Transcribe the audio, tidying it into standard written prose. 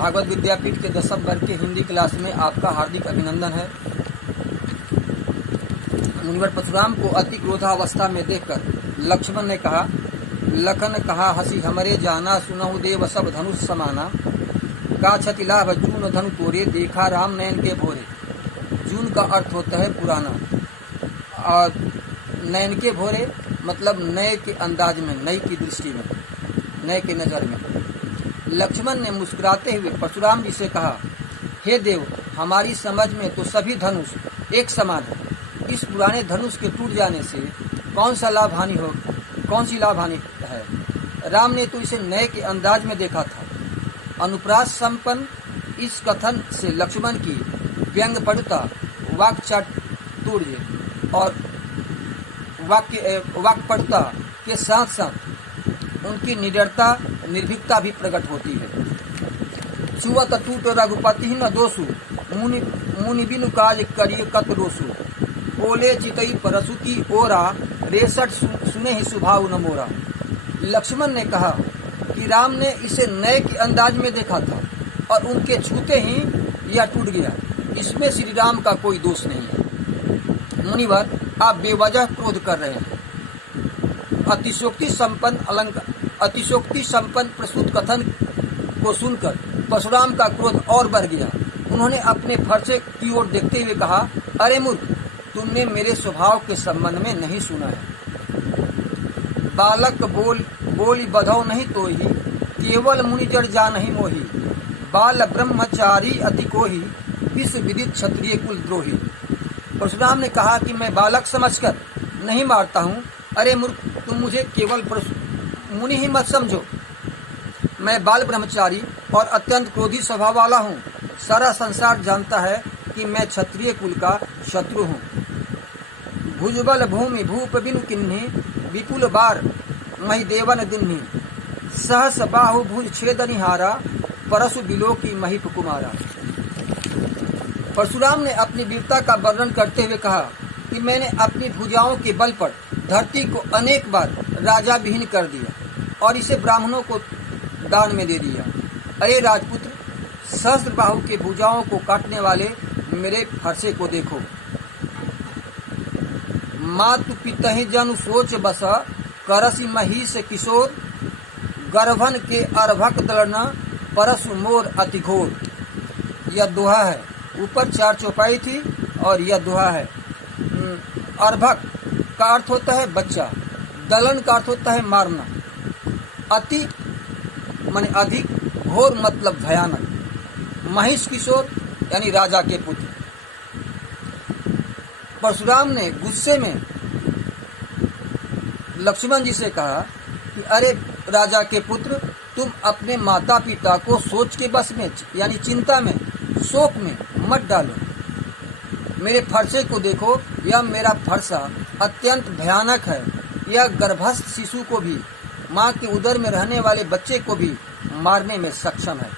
भागवत विद्यापीठ के 10वीं वर्ग के हिंदी क्लास में आपका हार्दिक अभिनंदन है। मुनिवर परशुराम को अति क्रोधावस्था में देखकर लक्ष्मण ने कहा, लखन कहा हसी हमरे जाना, सुनहु देव सब धनुष समाना, का क्षति लाभ जून धनु तोरे, देखा राम नयन के भोरे। जून का अर्थ होता है पुराना और नयन के भोरे मतलब नए के अंदाज में, नई की दृष्टि में, नए की नजर में। लक्ष्मण ने मुस्कुराते हुए परशुराम जी से कहा, हे देव, हमारी समझ में तो सभी धनुष एक समान है। इस पुराने धनुष के टूट जाने से कौन सी लाभ हानि है। राम ने तो इसे नए के अंदाज में देखा था। अनुप्रास संपन्न इस कथन से लक्ष्मण की व्यंग्यपटुता, वाक्चातुर्य और वाक्पटुता के साथ साथ उनकी निडरता, निर्भीकता भी प्रकट होती है। सुवत टूट रघुपति न दोषु, मुनि बिनु काज करिय कत दोषु, बोले चितई परसु की ओरा, रेसठ सुने ही सुभाव न मोरा। लक्ष्मण ने कहा कि राम ने इसे नए के अंदाज में देखा था और उनके छूते ही यह टूट गया। इसमें श्री राम का कोई दोष नहीं है। मुनिवर, आप बेवजह क्रोध कर रहे हैं। अतिशोक्ति संपन्न प्रस्तुत कथन को सुनकर परशुराम का क्रोध और बढ़ गया। उन्होंने अपने फरसे की ओर देखते हुए कहा, अरे मूर्ख, तुमने मेरे स्वभाव के संबंध में नहीं सुना है। बालक बोली बधौ नहीं तोही, केवल मुनिजर जा नहीं मोही, बाल ब्रह्मचारी अति कोही, विश्व विदित क्षत्रिय कुल द्रोही। परशुराम ने कहा कि मैं बालक समझकर नहीं मारता हूँ। अरे मूर्ख, तुम मुझे केवल मुनि ही मत समझो। मैं बाल ब्रह्मचारी और अत्यंत क्रोधी स्वभाव वाला हूँ। सारा संसार जानता है कि मैं क्षत्रिय कुल का शत्रु हूँ। भुजबल भूमि भूप बिनु किन्ही, विपुल बार मही देवन दिन्ही, सहस बाहु भुज छेद निहारा, परशु बिलो की महिप कुमारा। परशुराम ने अपनी वीरता का वर्णन करते हुए कहा कि मैंने अपनी भुजाओं के बल पर धरती को अनेक बार राजा विहीन कर दिया और इसे ब्राह्मणों को दान में दे दिया। अरे राजपुत्र, सहस्त्र बाहु के भुजाओं को काटने वाले मेरे फरसे को देखो। मातु पितहि जनु सोच बस, करसी महिष किशोर, गर्भन के अर्भक दलना, परसु मोर अति घोर। यह दोहा है। ऊपर 4 चौपाई थी और यह दोहा है। अर्भक का अर्थ होता है बच्चा, दलन का अर्थ होता है मारना, अति माने अधिक, घोर मतलब भयानक, महिष किशोर यानी राजा के पुत्र। परशुराम ने गुस्से में लक्ष्मण जी से कहा कि अरे राजा के पुत्र, तुम अपने माता पिता को सोच के बस में यानी चिंता में, शोक में मत डालो। मेरे फरसे को देखो, यह मेरा फरसा अत्यंत भयानक है। यह गर्भस्थ शिशु को भी, माँ के उदर में रहने वाले बच्चे को भी मारने में सक्षम है।